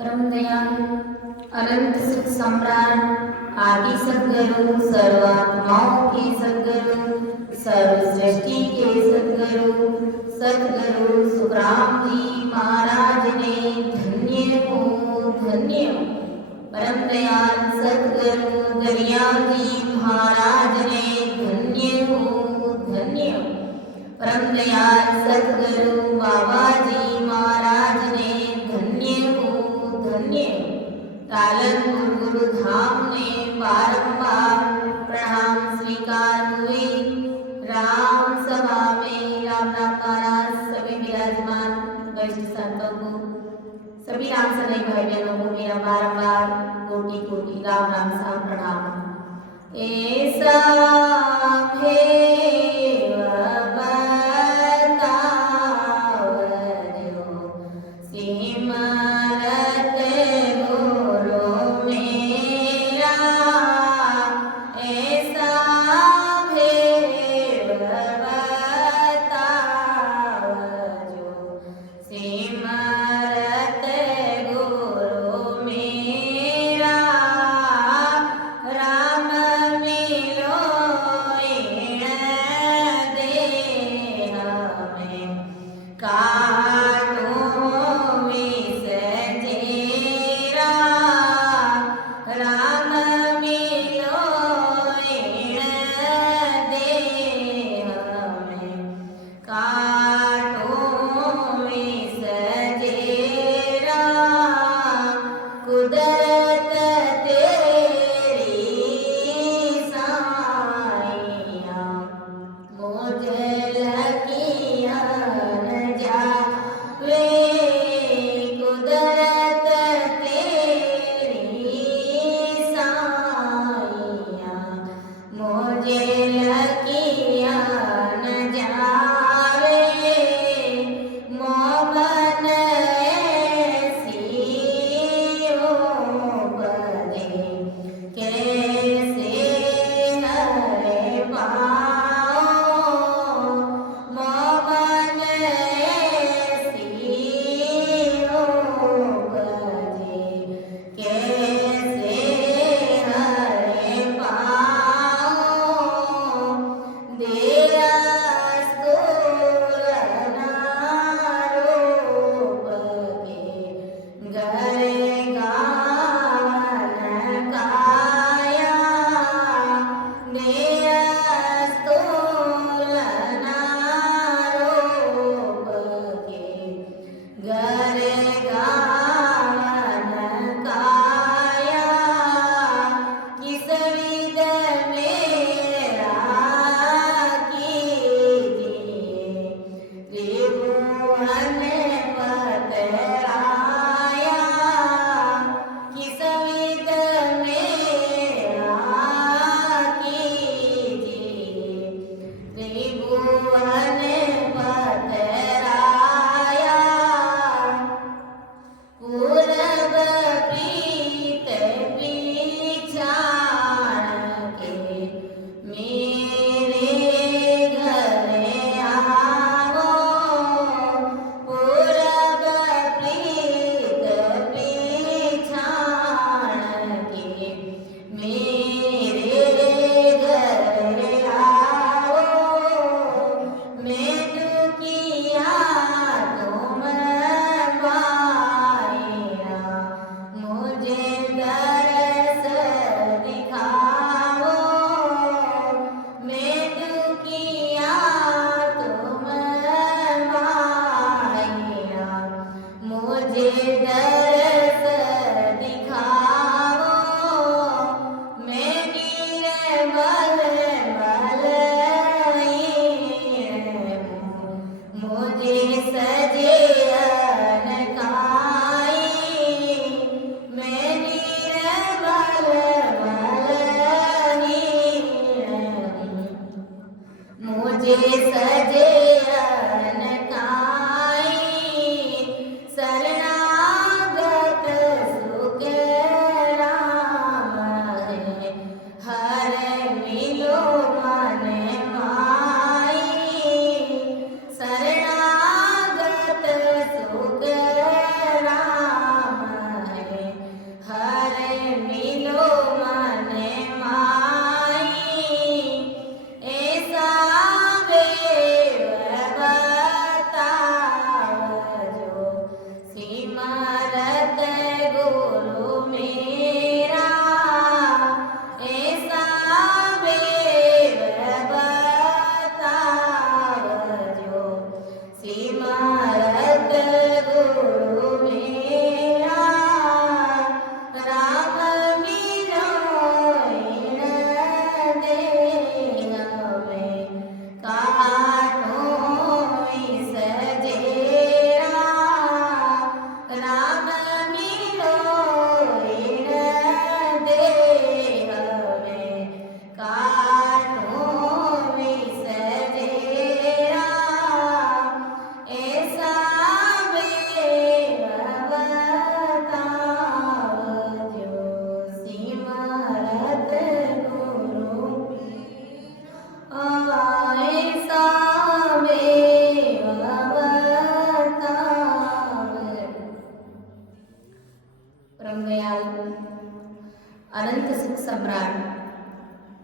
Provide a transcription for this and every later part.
परम दयालु अनंत सुख सम्राट आदि सद्गुरु सर्वात्माओं के सद्गुरु सर्व सृष्टि के सद्गुरु सद्गुरु सुखराम जी महाराज ने धन्य हो धन्य हो। परम दयाल सद्गुरु दरिया जी महाराज ने धन्य हो धन्य हो। परम दयाल सद्गुरु बाबा जी महाराज ने धन्य हो धन्य। पालनपुर गुरु धाम में बारंबार प्रणाम स्वीकार हुए। राम सभा में राम नाम महाराज सभी विराजमान वैष्णव संतों को सभी राम सदैव भाई बहनों को मेरा बारंबार कोटि कोटि राम नाम सा प्रणाम। ऐसा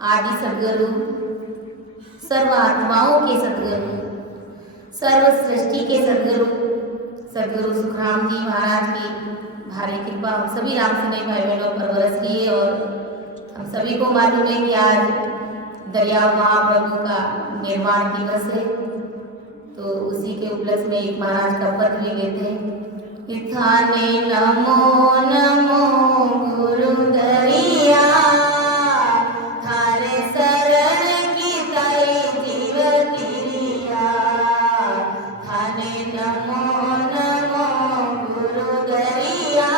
आदि सद्गुरु, सर्व आत्माओं के सद्गुरु, सर्व सृष्टि के सद्गुरु, सद्गुरु सुखराम जी महाराज की भारी कृपा हम सभी राम सुनई भाई बहनों पर बरस रही है। और हम सभी को मालूम है कि आज दरियाव महाप्रभु का निर्माण दिवस है, तो उसी के उपलक्ष्य में एक महाराज का पद भी लेते हैं। इथाने नमो नमो गुरु दरिया, थारे शरण की तई जीव किरिया। थाने नमो नमो गुरु दरिया,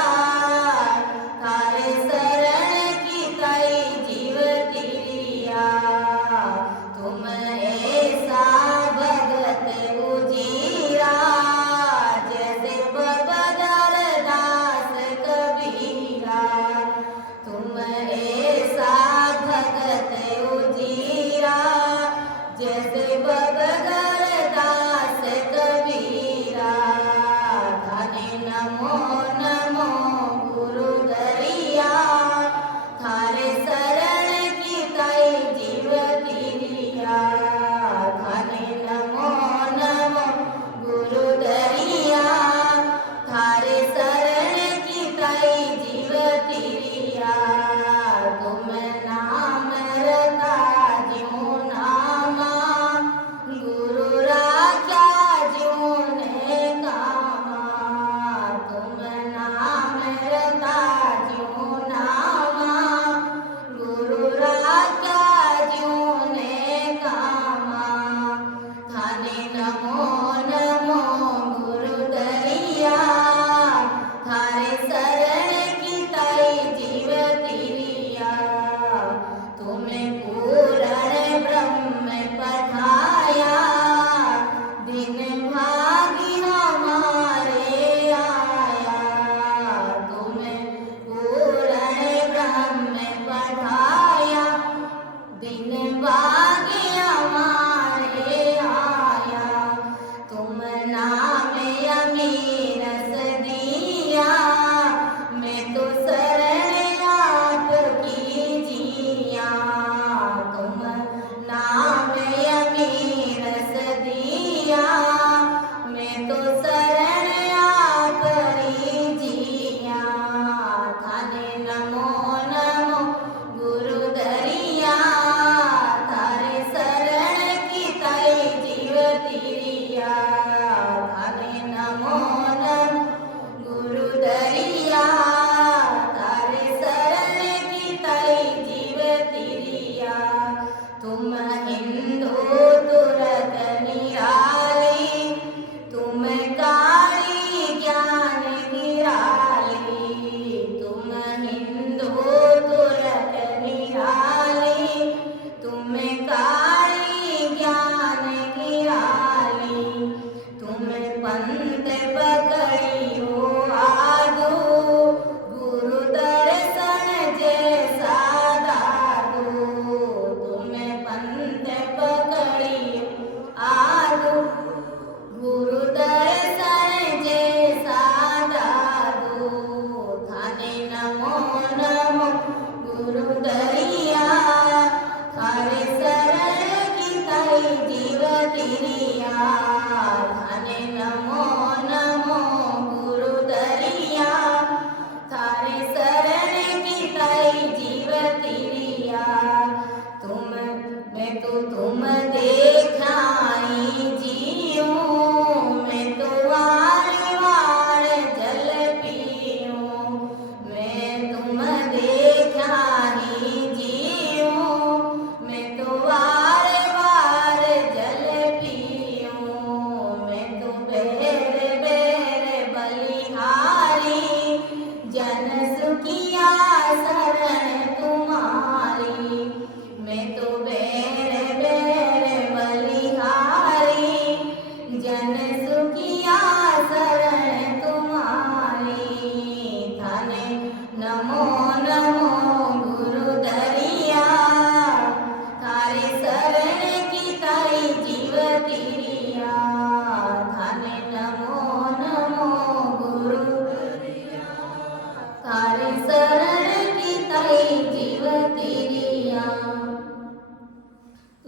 थारे शरण की तई जीव किरिया। तुम ऐसा भगत उजीरा, जैसे बदर दास कबीरा। तुम ऐसा भगत उजीरा, जैसे बदर दास कबीरा। थाने नमो नमो गुरु दरिया, थारे शरण की तई जीव किरिया। थाने नमो नमो गुरु दरिया, थारे शरण की तई जीव किरिया। तुम नाम रता ज्यों नामा, गुरु राख्या ज्यों ने कामा। तुम नाम रता ज्यों नामा, गुरु राख्या ज्यों ने कामा। थाने नमो नमो गुरु दरिया, थारे शरण की तई जीव किरिया। तुम्हें पूर्ण ब्रह्म पठाया, दिन भागी हमारे आया। तुम्हें पूर्ण ब्रह्म पठाया, दिन भागी हमारे आया। तुम नाम अमीरस दिया, मैं तो शरण आपकी जिया। तुम नाम अमीरस दिया, मैं तो शरण आपकी जिया। थाने नमो नमो गुरु दरिया, थारे शरण की तई जीव किरिया। थाने नमो नमो गुरु दरिया, थारे शरण की तई जीव किरिया। तुम हिंदू तुरत निराली, तुम काली ज्ञान निराली। तुम हिंदू तुरत निराली, तुम काली ज्ञान निराली। तुम पंथ पकड़ियो आदू, गुरु दर्शन जैसा दादू। तुम पंथ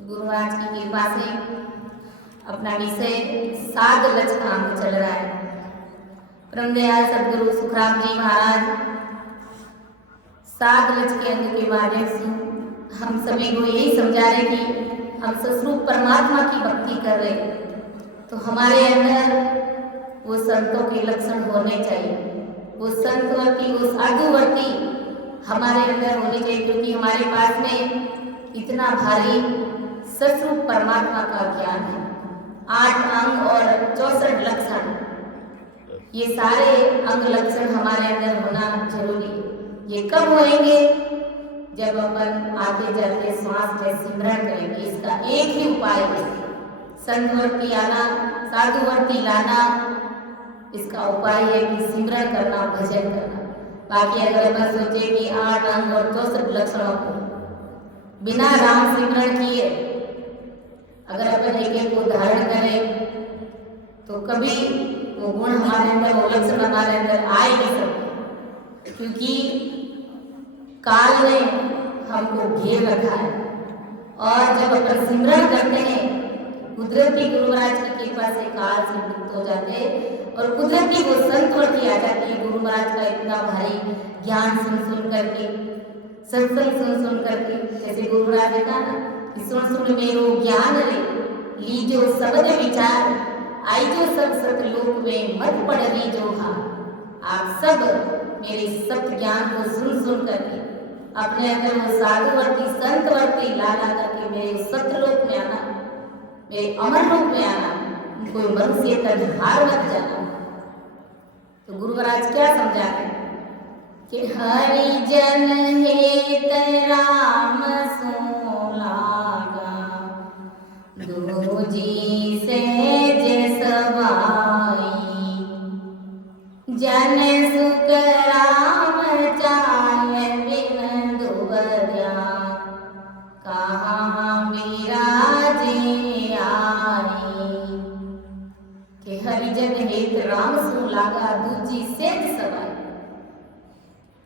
तो गुरु महाराज की कृपा से अपना विषय साध लक्ष्य का अंक चल रहा है। परम दयाल सदगुरु सुखराम जी महाराज साध लक्ष्य के अंक के माध्यम से हम सभी को यही समझा रहे कि हम सस्वरूप परमात्मा की भक्ति कर रहे, तो हमारे अंदर वो संतों के लक्षण होने चाहिए, वो संतवर्ती, वो साधुवर्ती हमारे अंदर होने चाहिए, क्योंकि हमारे पास में इतना भारी सस्वरूप परमात्मा का ज्ञान है। 8 अंग और 64 लक्षण, ये सारे अंग लक्षण हमारे अंदर होना जरूरी है। ये कब होंगे? जब अपन आते जाते श्वास में सिमरन करेंगे। इसका एक ही उपाय है, संतवर्ती आना, साधुवर्ती लाना। इसका उपाय है कि सिमरन करना, भजन करना। बाकी अगर अपन सोचे कि 8 अंग और 64 लक्षणों को बिना राम सिमरन किए अगर अपन एक को धारण करें तो कभी वो गुण हमारे अंदर, वो लक्षण हमारे अंदर आ ही नहीं सकते, क्योंकि काल ने हमको घेर रखा है। और जब अपन सिमरन करते हैं, कुदरती गुरु महाराज की कृपा से काल से मुक्त हो जाते हैं और कुदरती वो संतवर्ती आ जाती है। गुरु महाराज का इतना भारी ज्ञान सुन करके, सत्संग सुन करके, जैसे गुरु महाराज ने कहा ना कि सुन मेरो ज्ञान रे, लीजो शब्द विचार, आई जो सब सतलोक में मत पड़ लीजो हा। आप सब मेरे सत्य ज्ञान को सुन करके अपने अंदर वो साधुवर्ती, संतवर्ती ला करके मेरे सत्यलोक में आना, मेरे अमर लोक में आना, कोई मनुष्य तक हार मत जाना। तो गुरु महाराज क्या समझा रहे कि हरि जन हेत राम सो लागा, दूजी सहज सवाई, जन सुख राम चाल बिन दुबर्या, कहाँ विराजे आई। कि हरिजन हेत राम सो लागा, दूजी सहज सवाई,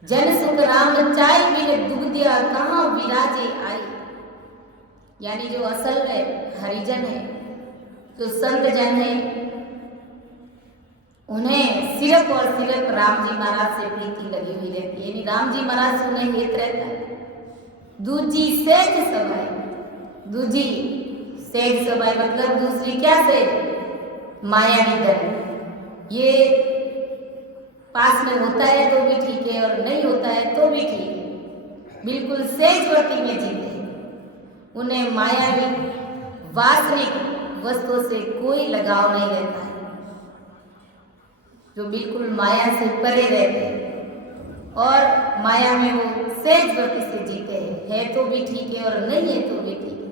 जन सुख राम चाय बिन दुबदिया, कहाँ विराजे आई। यानी जो असल में हरिजन है, जो संत जन है, उन्हें सिर्फ और सिर्फ राम जी महाराज से प्रीति लगी हुई रहती है, यानी राम जी महाराज से उन्हें हित रहता है। दूजी सेज सवाई, दूजी सेज सवाई मतलब दूसरी क्या सेज? माया निधन। ये पास में होता है तो भी ठीक है और नहीं होता है तो भी ठीक है, बिल्कुल सेजवर्ती में जीते हैं। उन्हें मायावी वासनिक वस्तुओं से कोई लगाव नहीं रहता है, जो बिल्कुल माया से परे रहते हैं और माया में वो सेजवर्ती से जीते हैं, है तो भी ठीक है और नहीं है तो भी ठीक है।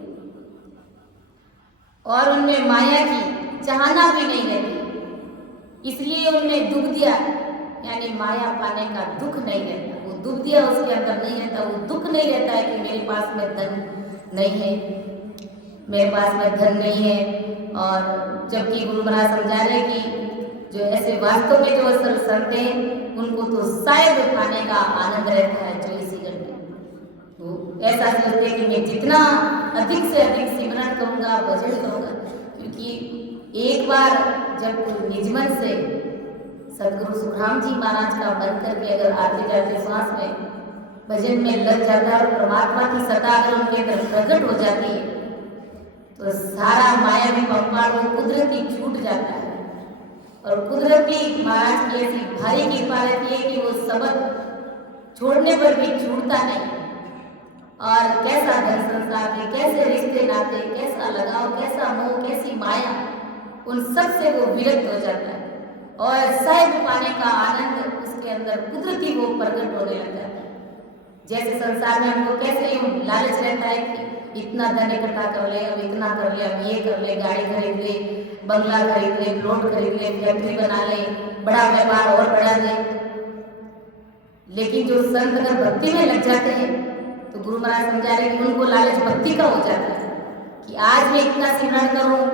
और उनमें माया की चाहना भी नहीं रहती, इसलिए उनमें दुख दिया, यानी माया पाने का दुख नहीं रहता। वो दुख दिया उसके अंदर नहीं रहता, वो दुख नहीं रहता है कि मेरे पास में धन नहीं है, मेरे पास में धन नहीं है। और जबकि गुरु महाराज समझा रहे कि जो ऐसे वास्तव में जो असल संत हैं, उनको तो शायद पाने का आनंद रहता है 24 घंटे। तो ऐसा सोचते हैं कि मैं जितना अधिक से अधिक सिमरन करूँगा, भजन करूँगा, क्योंकि एक बार जब कोई निजमन से सदगुरु सुखराम जी महाराज का मन करके अगर आते जाते श्वास में भजन में लग जाता है और परमात्मा की सत्ता अगर उनके अंदर प्रकट हो जाती है, तो सारा मायावी पंपाड़ वो कुदरती छूट जाता है। और कुदरती महाराज की ऐसी भारी कृपा रहती है कि वो शब्द छोड़ने पर भी छूटता नहीं। और कैसा धन संसार के, कैसे रिश्ते नाते, कैसा लगाव, कैसा मोह, कैसी माया, उन सब से वो विरक्त हो जाता है और साहिब पाने का आनंद उसके अंदर कुदरती वो प्रकट होने लग जाता है। जैसे संसार में हमको कैसे लालच रहता है कि इतना धन इकट्ठा कर ले, अब इतना कर ले, अब ये कर ले, गाड़ी खरीद ले, बंगला खरीद ले, प्लॉट खरीद ले, फैक्ट्री बना ले, बड़ा व्यापार और बढ़ा दे। लेकिन जो संत अगर भक्ति में लग जाते हैं तो गुरु महाराज समझा रहे कि उनको लालच भक्ति का हो जाता है कि आज मैं इतना सिमरन करूं,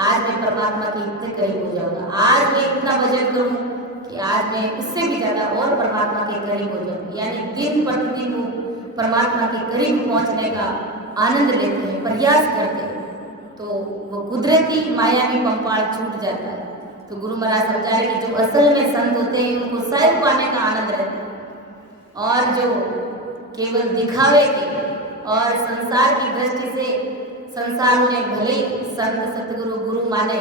आज मैं परमात्मा के इतने करीब हो जाऊंगा, आज मैं इतना भजन करूं कि आज मैं उससे भी ज्यादा और परमात्मा के करीब हो जाऊंगा। यानी दिन प्रतिदिन वो परमात्मा के करीब पहुंचने का आनंद लेते हैं, प्रयास करते हैं, तो वो कुदरती मायावी पंपाल छूट जाता है। तो गुरु महाराज समझा रहे कि जो असल में संत होते हैं उनको सैर पाने का आनंद रहता है, और जो केवल दिखावे के और संसार की दृष्टि से संसार में भले संत सतगुरु गुरु माने,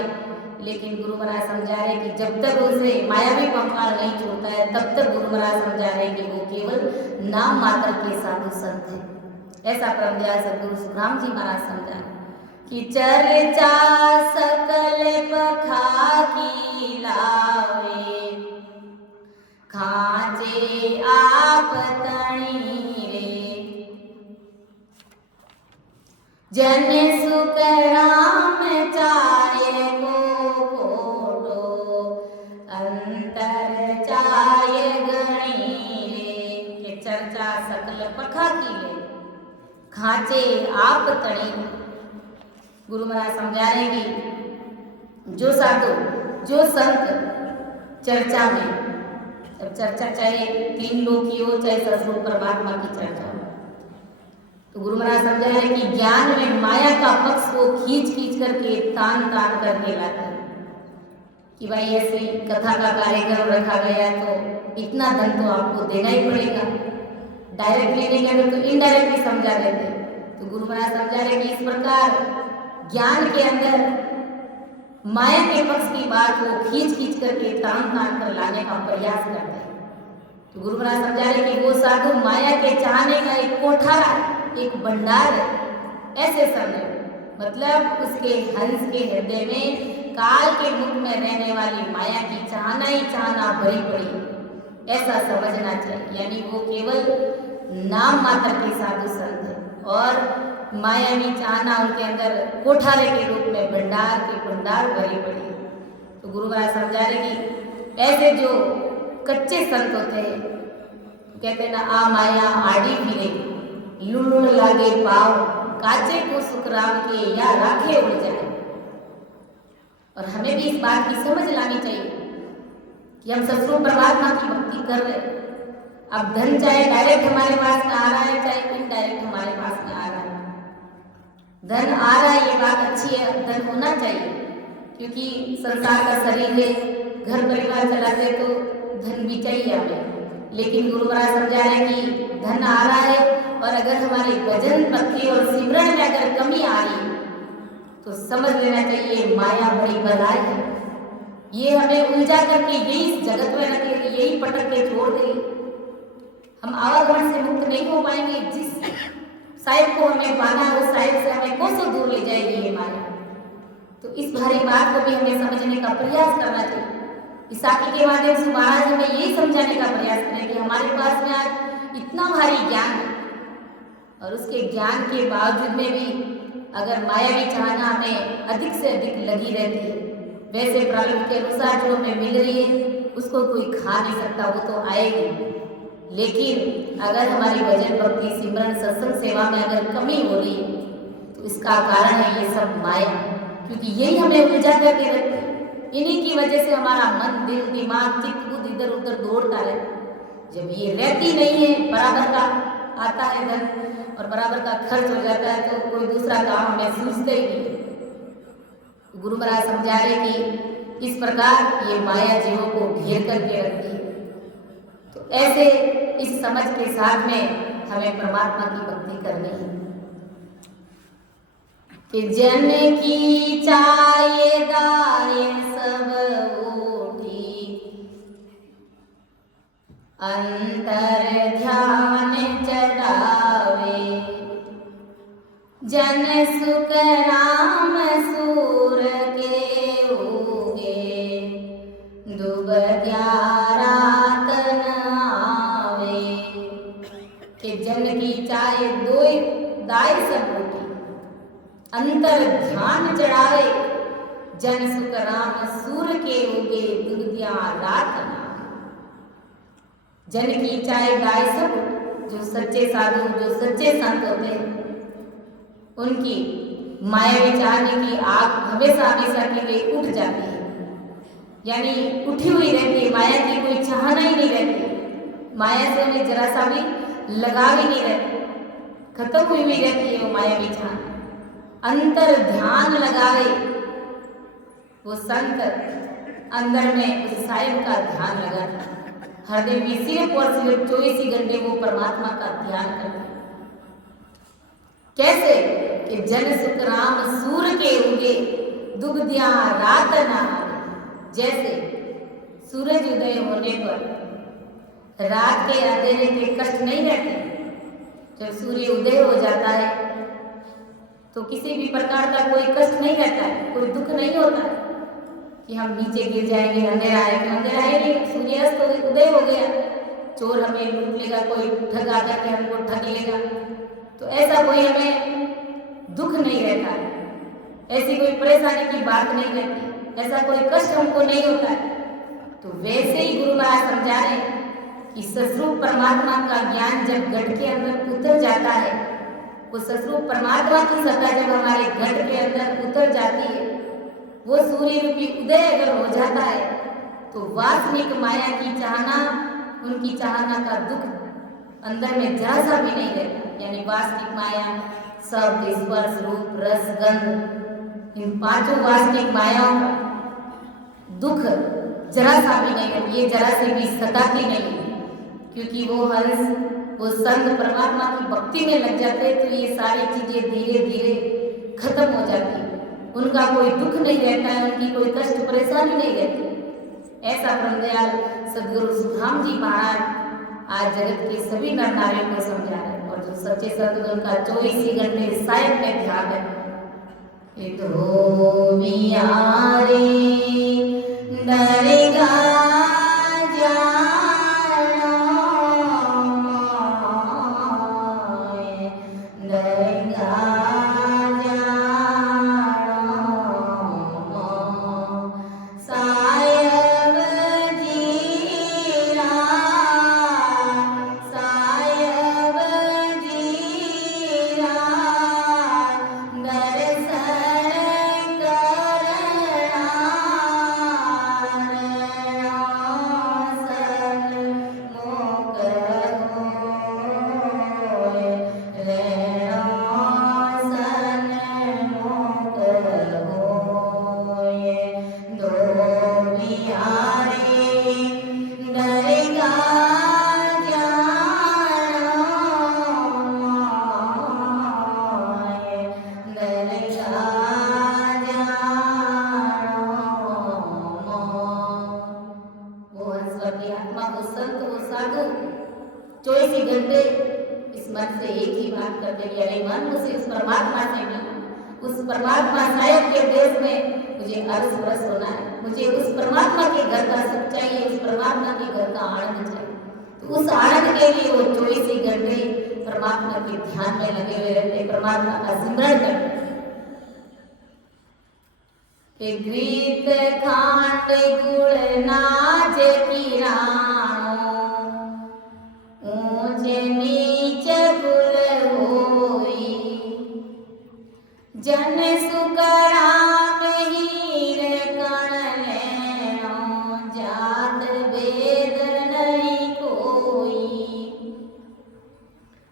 लेकिन गुरु महाराज समझा रहे कि जब तक उसे मायावी पंपाल नहीं छोड़ता है तब तक गुरु महाराज समझा रहे कि वो केवल नाम मात्र के साधु संत हैं। ऐसा परम दयाल सतगुरु सुखराम जी महाराज समझा कि चर्चा सकल पखा की लावे, खाचे आप तणी रे, जन सुख राम चाहे को कोटो, अंतर चाहे गणी रे। के चर्चा सकल पखा की ले, खाचे आप तणी। गुरु महाराज समझा रहे कि जो साधु जो संत चर्चा में, अब चर्चा चाहे 3 लोग की हो चाहे सतगुरु परमात्मा की चर्चा हो, तो गुरु महाराज समझा रहे कि ज्ञान में माया का पक्ष को खींच खींच करके तान तान करके लाता है कि भाई ऐसे कथा का कार्यक्रम रखा गया तो इतना धन तो आपको देना ही पड़ेगा। डायरेक्टली नहीं कहते तो इनडायरेक्टली समझा देते। तो गुरु महाराज समझा रहे कि इस प्रकार ज्ञान के अंदर माया के पक्ष की बात को खींच खींच करके तान तान कर लाने का प्रयास करते हैं। तो गुरु महाराज समझा रहे कि वो साधु माया के चाहने का एक कोठारा है, एक भंडार है, ऐसे समझो। मतलब उसके हंस के हृदय में काल के मुख में रहने वाली माया की चाहना ही चाहना भरी पड़ी, ऐसा समझना चाहिए। यानी वो केवल नाम मात्र के साधु संत है और मायावी चाहना उनके अंदर कोठारे के रूप में भंडार के भंडार भरी पड़ी। तो गुरु महाराज समझा रहे कि ऐसे जो कच्चे संत होते हैं, कहते हैं ना, आ माया आड़ी फिरे, लुड़ लागे पाव, काचे को सुख राम के या राखे उड़ जाए। और हमें भी इस बात की समझ लानी चाहिए कि हम सतगुरु परमात्मा की भक्ति कर रहे हैं। अब धन चाहे डायरेक्ट हमारे पास में आ रहा है चाहे इनडायरेक्ट हमारे पास में आ रहा है, धन आ रहा है ये बात अच्छी है, धन होना चाहिए, क्योंकि संसार का शरीर है, घर परिवार चलाते तो धन भी चाहिए हमें। लेकिन गुरु महाराज समझा रहे कि धन आ रहा है और अगर हमारे भजन भक्ति और सिमरन में अगर कमी आ रही तो समझ लेना चाहिए माया बड़ी बलाई है। ये हमें उलझा करके यही जगत में रखेगी, यही पटक के छोड़ देगी। हम आवागमन से मुक्त नहीं हो पाएंगे। जिस साहिब को हमें पाना है उस साहिब से हमें कोसों दूर ले जाएगी ये माया। तो इस भारी बात को भी हमें समझने का प्रयास करना चाहिए। इस साखी के माध्यम से महाराज हमें यही समझाने का प्रयास करें कि हमारे पास में आज इतना भारी ज्ञान है और उसके ज्ञान के बावजूद में भी अगर मायावी चाहना हमें अधिक से अधिक लगी रहती है, वैसे प्रारंभ के अनुसार जो हमें मिल रही है उसको कोई खा नहीं सकता, वो तो आएगी। लेकिन अगर हमारी भजन भक्ति सिमरन सत्संग सेवा में अगर कमी हो रही है तो इसका कारण है ये सब माया, क्योंकि यही हमें उलझा करके रखती है। इन्हीं की वजह से हमारा मन दिल दिमाग चित्त बुद्ध इधर उधर दौड़ता है। जब ये रहती नहीं है, बराबर का आता है धन और बराबर का खर्च हो जाता है तो कोई दूसरा काम हमें सूझता ही नहीं। गुरु महाराज समझा रहे कि इस प्रकार ये माया जीवों को घेर करके रखती है। तो ऐसे इस समझ के साथ में हमें परमात्मा की भक्ति करनी है कि जन की चाहे दाए सब उठी, अंतर ध्यान चढ़ावे, जन सुख राम सूर के उगे, दुब रात न आवे। कि जन की चाहे दाए सब उठी, अंतर ध्यान चढ़ावे, जन सुख राम सूर के उगे, दुर्दिया रात न। जन की चाहे गाय सब, जो सच्चे साधु जो सच्चे संत होते हैं उनकी मायावी चाहने की आग हमेशा हमेशा के लिए उठ जाती है, यानी उठी हुई रहती है। माया की कोई चाहना ही नहीं रहती, माया से उन्हें जरा सा भी लगाव ही नहीं रहती। खत्म हुई हुई रहती है वो मायावी छान। अंतर ध्यान लगावे वो संत अंदर में उस साहिब का ध्यान लगाता, हृदय में सिर्फ और सिर्फ 24 ही घंटे वो परमात्मा का ध्यान करता। कैसे कि जन सुख राम सूर के उगे दुबदिया रात ना आवे। जैसे सूरज उदय होने पर रात के अंधेरे के कष्ट नहीं रहते, जब सूर्य उदय हो जाता है तो किसी भी प्रकार का कोई कष्ट नहीं रहता है, कोई दुख नहीं होता है कि हम नीचे गिर जाएंगे, अंधेरा आएगा। अंधेरा है नहीं, सूर्यास्त तो उदय हो गया, चोर हमें लूट लेगा, कोई ठग आकर के हमको ठग लेगा, तो ऐसा कोई हमें दुख नहीं रहता है, ऐसी कोई परेशानी की बात नहीं रहती, ऐसा कोई कष्ट हमको नहीं होता है। तो वैसे ही गुरु महाराज समझा रहे कि सस्वरूप परमात्मा का ज्ञान जब घट के अंदर उतर जाता है, वो सस्वरूप परमात्मा की सत्ता जब हमारे घट के अंदर उतर जाती है, वो सूर्य रूपी उदय अगर हो जाता है तो वासनिक माया की चाहना, उनकी चाहना का दुख अंदर में जरा सा भी नहीं रहता। यानी वासनिक माया, शब्द, स्पर्श, रूप, रस, गंध, इन पांचों वासनिक मायाओं का दुख जरा सा भी नहीं है, ये जरा से भी सताती नहीं है, क्योंकि वो हंस, वो संत परमात्मा की भक्ति में लग जाते हैं तो ये सारी चीजें धीरे धीरे खत्म हो जाती है, उनका कोई दुख नहीं रहता है, उनकी कोई कष्ट परेशानी नहीं रहती। ऐसा ब्रह्मदयाल सदगुरु सुधाम जी महाराज आज जगत के सभी नर नारियों को समझा रहे हैं। और जो सच्चे सदगुरु उनका 24 ही घंटे साहिब में ध्यान है। दरेगा उस परमात्मा साहिब के देश में मुझे अरस बरस होना है, मुझे उस परमात्मा के घर का सुख चाहिए, उस परमात्मा के घर का आनंद चाहिए। तो उस आनंद के लिए वो 24 ही घंटे परमात्मा के ध्यान में लगे हुए रहते, परमात्मा का सिमरन करते। गीत खांड गुण नाच की रानो, ऊंच नीच कुल होई, जन सुख राम हीर कण लेनो, जात वेद नहीं कोई।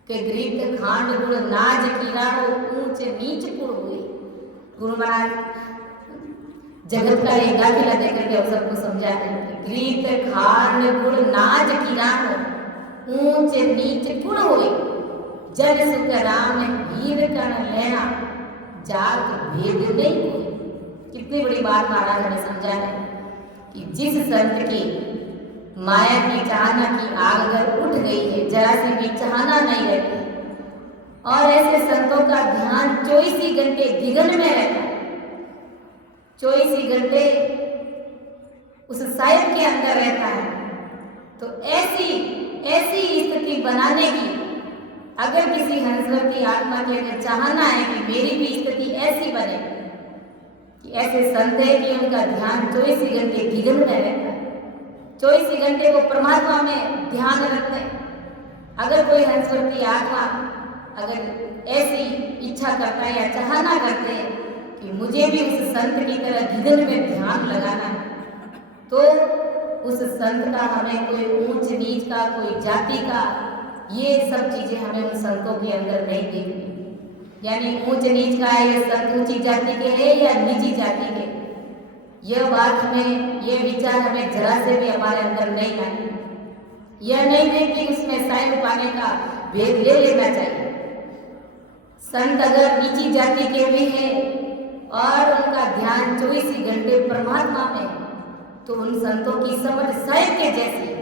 के गीत खांड गुण नाच की रानो, ऊंच नीच कुल हुई। गुरु महाराज जगत का एक दाखिला देकर के सबको समझा है। गीत खांड गुण नाच की रानो, ऊंच नीच कुल होई, जन सुख राम हीर कण लेना, जात भेद नहीं कोई। कितनी बड़ी बात महाराज हमें समझा है कि जिस संत की माया की चाहना की आग अगर उठ गई है, जरा सी भी चाहना नहीं रहती, और ऐसे संतों का ध्यान 24 ही घंटे दिगन में रहता है, 24 ही घंटे उस साहिब के अंदर रहता है। तो ऐसी स्थिति बनाने की अगर किसी हंसवती आत्मा की अगर चाहना है कि मेरी भी स्थिति ऐसी बने कि ऐसे संत है कि उनका ध्यान 24 ही घंटे दिगन में रहता है, 24 ही घंटे वो परमात्मा में ध्यान रखते हैं। अगर कोई हंसवती आत्मा अगर ऐसी इच्छा करता है या चाहना करते हैं कि मुझे भी उस संत की तरह दिगन में ध्यान लगाना है, तो उस संत का हमें कोई ऊंच नीच का, कोई जाति का, ये सब चीजें हमें उन संतों के अंदर नहीं देखनी। यानी ऊंच नीच का है, ये संत ऊंची जाति के है या नीची जाति के, यह बात हमें, यह विचार हमें जरा से भी हमारे अंदर नहीं आनी। यह नहीं देख कि उसमें साइन पाने का भेद ले लेना चाहिए। संत अगर नीची जाति के भी हैं और उनका ध्यान 24 घंटे परमात्मा में है, तो उन संतों की समझ शायद के जैसी है,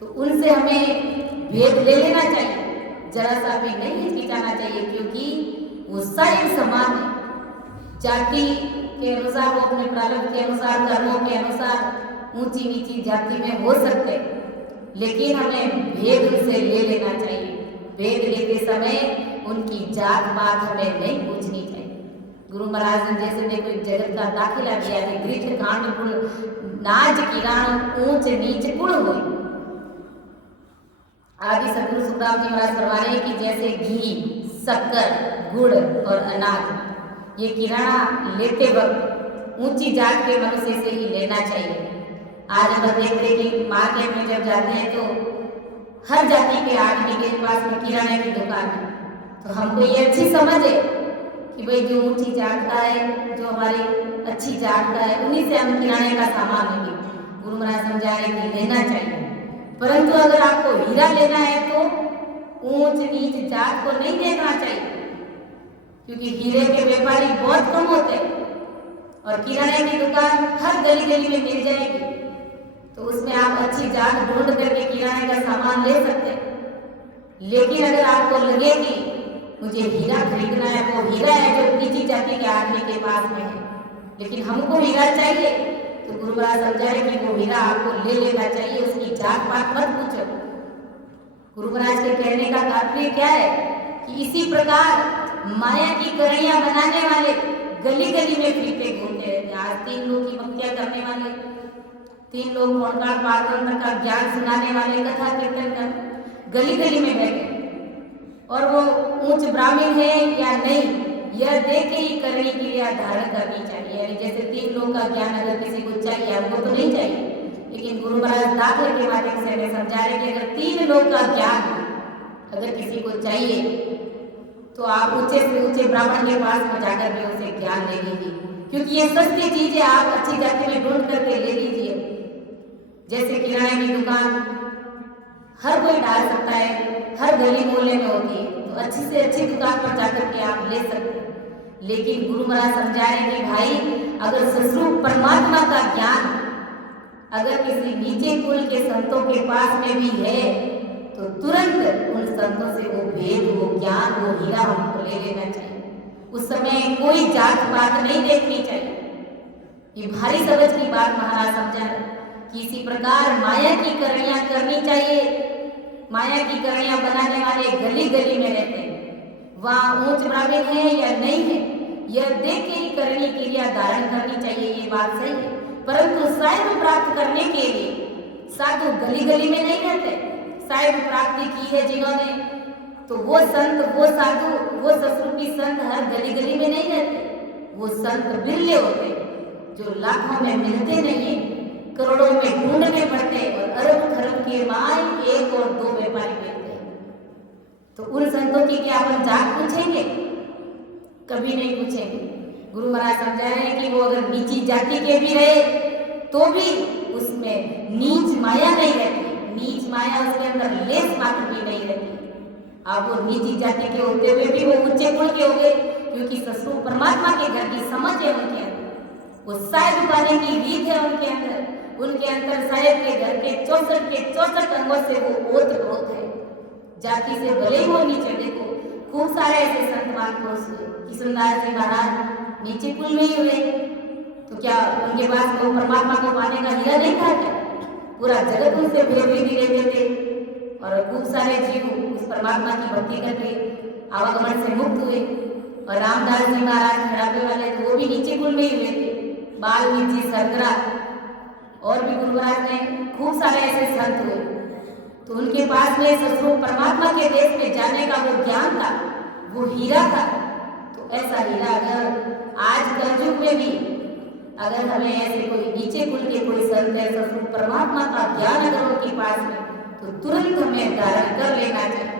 तो उनसे हमें भेद ले लेना चाहिए, जरा सा भी नहीं हिचकिचाना चाहिए, क्योंकि वो सारे समान है। जाति के अनुसार, वो अपने प्रारब्ध के अनुसार, कर्मों के अनुसार ऊंची नीची जाति में हो सकते हैं, लेकिन हमें भेद उनसे ले लेना चाहिए। भेद लेते समय उनकी जात पात हमें नहीं पूछनी चाहिए। गुरु महाराज ने जैसे देखो एक जगत का दाखिला दिया है, गृह कांड गुण नाज किराण ऊंच नीच गुण हुई। आदि सदगुरु सुखराम जी महाराज फरमा रहे हैं कि जैसे घी, शक्कर, गुड़ और अनाज, ये किराना लेते वक्त ऊंची जात के मनुष्य से ही लेना चाहिए। आज हम देखते हैं कि मार्केट में जब जाते हैं तो हर जाति के आदमी के पास में किराने की दुकान है, तो हमको ये अच्छी समझ है कि भाई जो ऊंची जात का है, जो हमारी अच्छी जात का है, उन्हीं से हम किराने का सामान लेंगे। गुरु महाराज समझा रहे कि लेना चाहिए, परंतु अगर आपको हीरा लेना है तो ऊंच नीच जात को नहीं देखना चाहिए, क्योंकि हीरे के व्यापारी बहुत कम होते हैं और किराने की दुकान हर गली गली में मिल जाएगी, तो उसमें आप अच्छी जात ढूंढ करके किराने का सामान ले सकते हैं। लेकिन अगर आपको लगे कि मुझे हीरा खरीदना है, वो हीरा है जो नीची जाति के आदमी के पास में है, लेकिन हमको हीरा चाहिए, तो गुरु महाराज समझा रहे कि वो हीरा आपको ले लेना चाहिए, उसकी जात पात मत पूछो। गुरु महाराज के कहने का तात्पर्य क्या है कि इसी प्रकार माया की करणियां बनाने वाले गली गली में फिरते घूमते रहते। आज 3 लोग की भक्तियां करने वाले, 3 लोग मोड़कार पारतंत्र का ज्ञान सुनाने वाले, कथा कीर्तन कर गली गली में बैठे, और वो ऊंच ब्राह्मण है या नहीं यह देख के ही करनी क्रिया धारण करनी चाहिए। यानी जैसे 3 लोग का ज्ञान अगर किसी को चाहिए, हमको तो नहीं चाहिए, लेकिन गुरु महाराज दाखिले के माध्यम से हमें समझा रहे कि अगर 3 लोग का ज्ञान अगर किसी को चाहिए तो आप ऊंचे से ऊंचे ब्राह्मण के पास में जाकर के उसे ज्ञान ले लीजिए, क्योंकि ये सस्ती चीजें आप अच्छी जाति में ढूंढ करके ले लीजिए। जैसे किराने की दुकान हर कोई डाल सकता है, हर गली मोहल्ले में होती है, तो अच्छी से अच्छी दुकान पर जाकर के आप ले सकते हैं। लेकिन गुरु महाराज समझा रहे कि भाई अगर सस्वरूप परमात्मा का ज्ञान अगर किसी नीचे कुल के संतों के पास में भी है, तो तुरंत उन संतों से वो भेद, वो ज्ञान, वो हीरा हमको ले लेना चाहिए। उस समय कोई जात पात नहीं देखनी चाहिए। ये भारी समझ की बात महाराज समझा कि इसी प्रकार माया की करणियां करनी चाहिए। माया की करणियां बनाने वाले गली गली में रहते हैं, वहाँ ऊंच ब्राह्मण है या नहीं है यह देख के ही करनी क्रिया धारण करनी चाहिए, ये बात सही है। परंतु साहिब प्राप्त करने के लिए साधु गली गली में नहीं रहते। साहिब प्राप्ति की है जिन्होंने, तो वो संत, वो साधु, वो ससुरूपी संत हर गली गली में नहीं रहते। वो संत बिरले होते जो लाखों में मिलते नहीं है, करोड़ों में ढूंढने पड़ते और अरब खरब के माल 1 और 2 व्यापारी मिलते हैं। तो उन संतों की क्या अपन जात पूछेंगे? कभी नहीं पूछेंगे। गुरु महाराज समझा रहे हैं कि वो अगर नीची जाति के भी रहे तो भी उसमें नीच माया नहीं रहती, नीच माया उसके अंदर लेस मात्र भी नहीं रहती। अब वो नीची जाति के होते हुए भी वो ऊंचे कुल के हो गए, क्योंकि ससुर परमात्मा के घर की समझ है उनके अंदर, वो साहिब पाने की रीत है उनके अंदर साहिब के घर के 64 अंगों से वो ओत प्रोत है। जाति से भले ही वो नीचे, देखो खूब सारे ऐसे संत महापुरुष हुए, किशनदास जी महाराज नीचे कुल में ही हुए, तो क्या उनके पास वो परमात्मा को पाने का हीरा नहीं था क्या? पूरा जगत उनसे भेदी रहते थे और खूब सारे जीव उस परमात्मा की भक्ति करके आवागमन से मुक्त हुए। और रामदास जी महाराज खड़ापे वाले वो भी नीचे कुल में ही हुए थे, बाल्मीकि जी, सरगरा और भी गुरु महाराज ने खूब सारे ऐसे संत हुए, तो उनके पास में ससुर परमात्मा के देश में जाने का वो ज्ञान था, वो हीरा था। तो ऐसा हीरा अगर आज कलयुग में भी अगर हमें ऐसे कोई नीचे कुल के कोई संत है, ससुर परमात्मा का ज्ञान अगर उनके पास में तो तुरंत हमें धारण कर लेना चाहिए।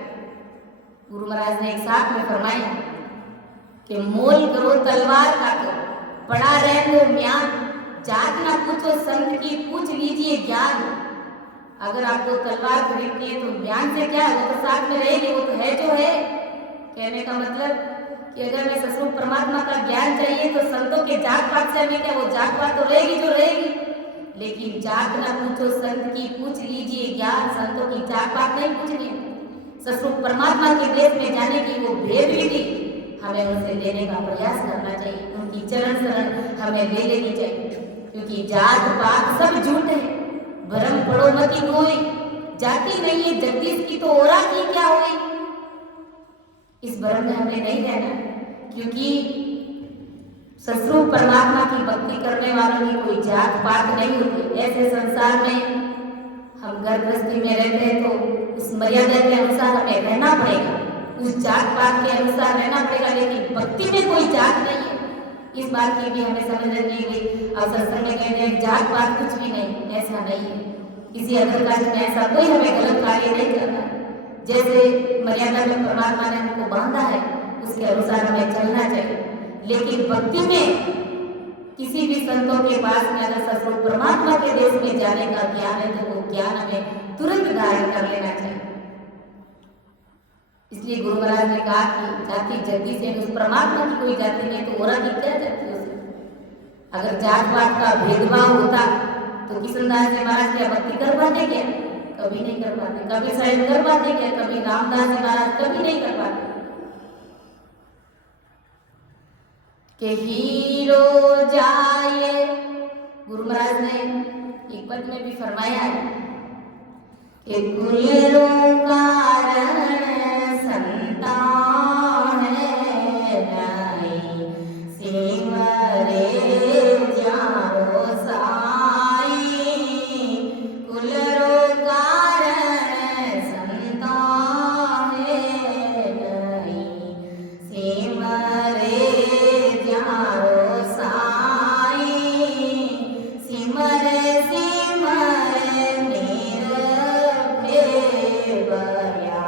गुरु महाराज ने एक साथ में फरमाया कि मोल करो तलवार का तो पड़ा रहने दो म्यान, जात ना पूछो संत की पूछ लीजिए ज्ञान। अगर आपको तलवार खरीदनी है तो ज्ञान से क्या, वो तो साथ में रहेगी, वो तो है जो है। कहने का मतलब कि अगर मैं ससुर परमात्मा का ज्ञान चाहिए तो संतों के जात पात से हमें क्या, वो जात पात तो रहेगी जो रहेगी, लेकिन जात ना पूछो संत की पूछ लीजिए ज्ञान। संतों की जात पात नहीं पूछनी, ससुर परमात्मा के देश में जाने की वो भेद विधि हमें उनसे लेने का प्रयास करना चाहिए, उनकी चरण शरण हमें ले लेनी चाहिए। क्योंकि जात पात सब झूठ है, भरम पड़ो मती कोई, जाति नहीं है जगदीश की तो औरा की क्या हुई। इस भरम में हमें नहीं रहना, क्योंकि ससुर परमात्मा की भक्ति करने वालों की कोई जात पात नहीं होती। ऐसे संसार में हम घर गृहस्थी में रहते हैं तो उस मर्यादा के अनुसार हमें रहना पड़ेगा, उस जात पात के अनुसार रहना पड़ेगा, लेकिन भक्ति में कोई जात नहीं है। इस बात की भी हमें समझ रखनी है। अब सत्संग में कहते हैं जात पात कुछ भी नहीं, ऐसा नहीं है। किसी अदर कास्ट में ऐसा कोई हमें गलत कार्य नहीं करना है। जैसे मर्यादा में परमात्मा ने हमको बांधा है उसके अनुसार हमें चलना चाहिए, लेकिन भक्ति में किसी भी संतों के पास में अगर ससुर परमात्मा के देश में जाने का ज्ञान है तो वो ज्ञान हमें तुरंत धारण कर लेना चाहिए। इसलिए गुरु महाराज ने कहा कि जाति जगदीश से उस परमात्मा की कोई जाति नहीं तो औरा की क्या जाति हो सकती। अगर जात पात का भेदभाव होता तो किशनदास जी महाराज क्या भक्ति कर पाते क्या? कभी नहीं कर पाते। कभी शायद कर पाते क्या? कभी रामदास जी महाराज कभी नहीं कर पाते। के हीरो जाए, गुरु महाराज ने एक पद में भी फरमाया है कि कुलेरों कारण संतान नहीं, सिमरे जारो साई। कुलेरों कारण संतान नहीं, सिमरे जारो साई। सिमरे सिमरे बया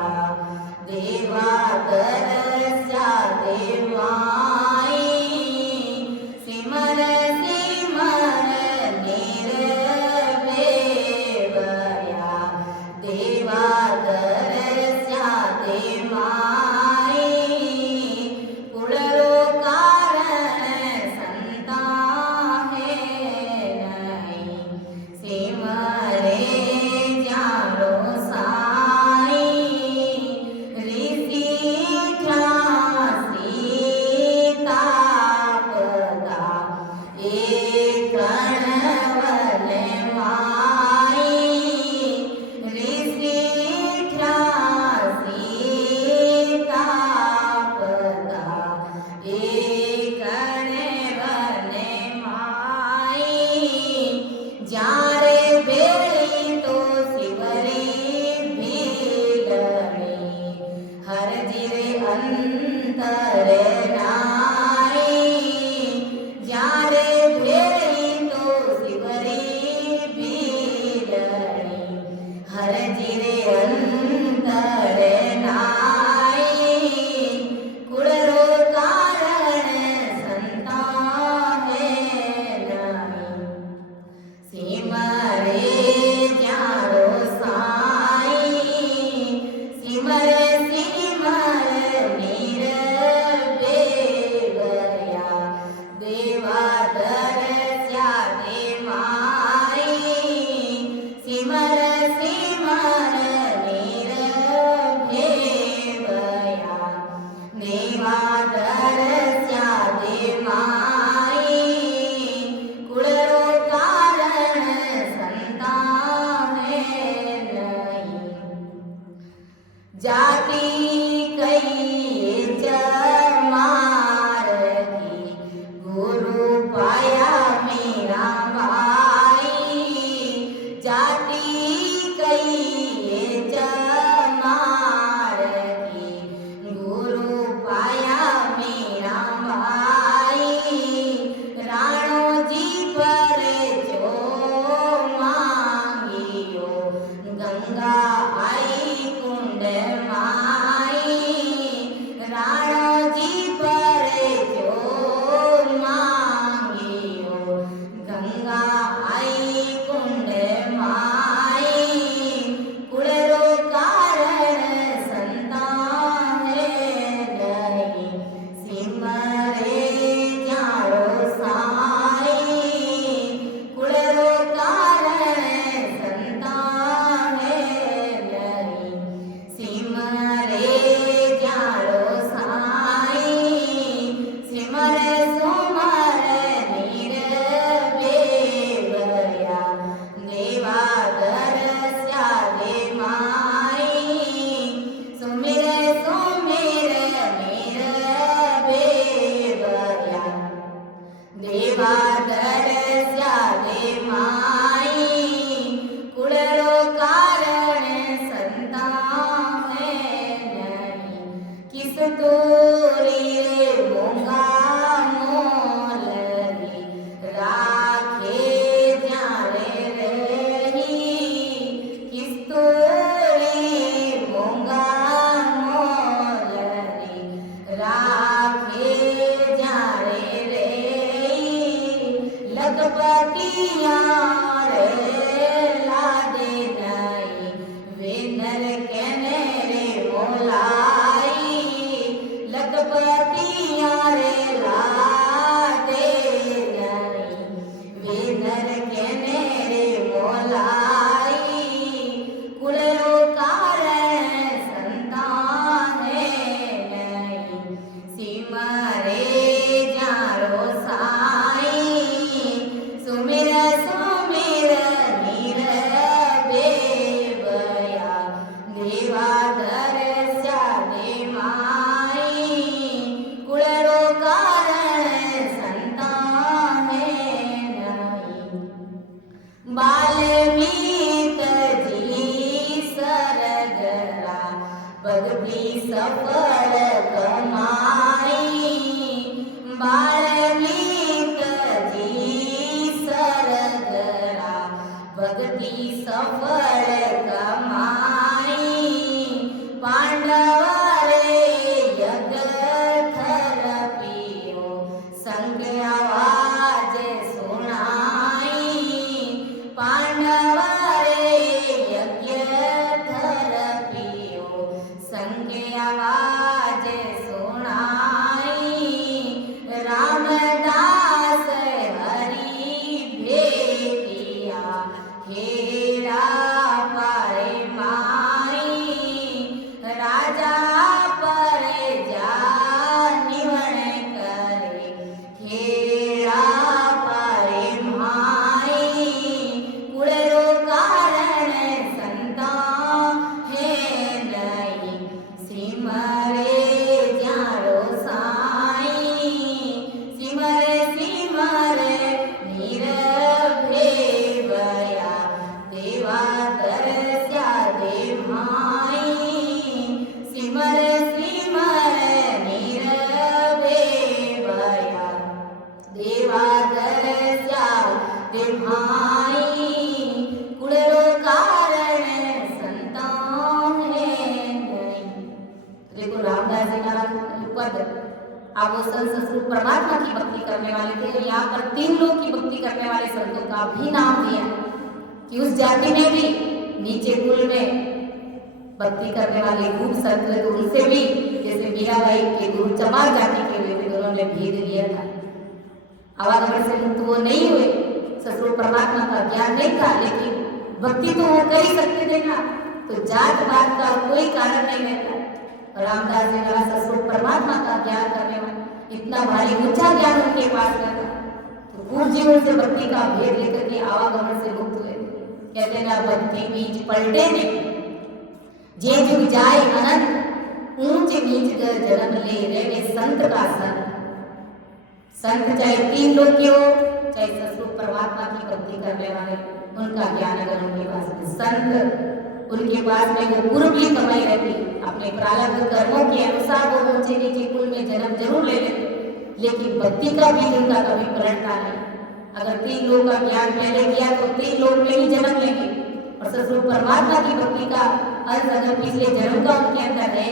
लखपतिया रे लादे नहीं वे नर कहने रे मोलाई लखपतिया रे लादे नहीं वे नर कहने रे मोलाई कुलरो कारण संतान नहीं सिमरे जारो साई सुमिर सुमिर नीर बेबया देवाधर स्यादे माई कुलरो कारण संतान नहीं बाल्मीक जी सरगरा भक्ति सफल कमाई बाल्मीक जी सरगरा भक्ति सफल कमाई पांडव रे यज्ञ थर पियो संग आवाज सुनाई पांडव रे यज्ञ थर पियो संग आवाज सुनाई रामदास हरि भेटिया हेरा पारे माई राजा पर जा निवण करे हेरा पारे माई कुलरो कारण संतान है नहीं सिमरे जारो साई सिमरे सिमरे नीर भेबया देवाधर स्यादे माई सिमरे सिमरे नीर भेबया देवाधर स्यादे माई कुलरो कारण संतान है नहीं। देखो रामदास जी का पद आप वो संत ससुर परमात्मा की भक्ति करने वाले थे और यहाँ पर 3 लोग की भक्ति करने वाले संतों का भी नाम दिया कि उस जाति में भी नीचे कुल में भक्ति करने वाले खूब संत तो उनसे भी जैसे मीराबाई के गुरु चमार जाति के हुए थे उन्होंने भेद लिया था आवागमन से मुक्त वो नहीं हुए ससुर परमात्मा का ज्ञान नहीं था लेकिन भक्ति तो वो कर ही सकते थे ना तो जात पात का कोई कारण नहीं रहता रामदास जी का ससुर परमात्मा का ज्ञान करने वाला इतना भारी ऊंचा ज्ञान उनके पास था तो पूर्ण जीवन से भक्ति का भेद लेकर के आवागमन से मुक्त हुए कहते ना भक्ति बीज पलटे ने जे जुग जाए अनंत ऊंच नीच कर जन्म ले रे संत का संत चाहे 3 लोग के हो चाहे ससुर परमात्मा की भक्ति करने वाले उनका ज्ञान अगर उनके पास में संत उनके पास में वो पूर्व की कमाई रहती अपने प्रारब्ध कर्मों के अनुसार वो ऊंचे नीचे कुल में जन्म जरूर ले लेते लेकिन भक्ति का बीज उनका कभी पलटता नहीं अगर 3 लोग का ज्ञान पहले किया तो 3 लोग में ही जन्म लेंगे और ससुर परमात्मा की भक्ति का अंश अगर पिछले जन्म का उनके अंदर है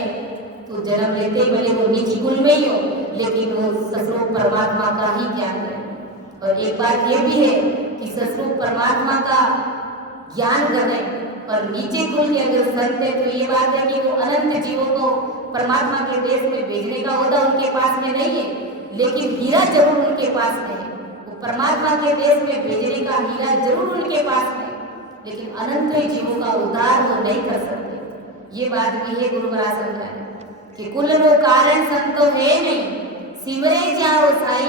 तो जन्म लेते ही भले वो नीच कुल में ही हो लेकिन वो ससुर परमात्मा का ही ज्ञान है और एक बात ये भी है कि ससुर परमात्मा का ज्ञान करने और नीचे कुल के अगर संत है तो ये बात है कि वो अनंत जीवों को परमात्मा के देश में भेजने का होता उनके पास में नहीं है लेकिन हीरा जरूर उनके पास में है वो परमात्मा के देश में भेजने का हीरा जरूर उनके पास में लेकिन अनंत जीवों का उद्धार वो नहीं कर सकते ये बात भी है गुरु महाराज समझाए कि कुल रो कारण संतो है नहीं सिमरे जाओ साई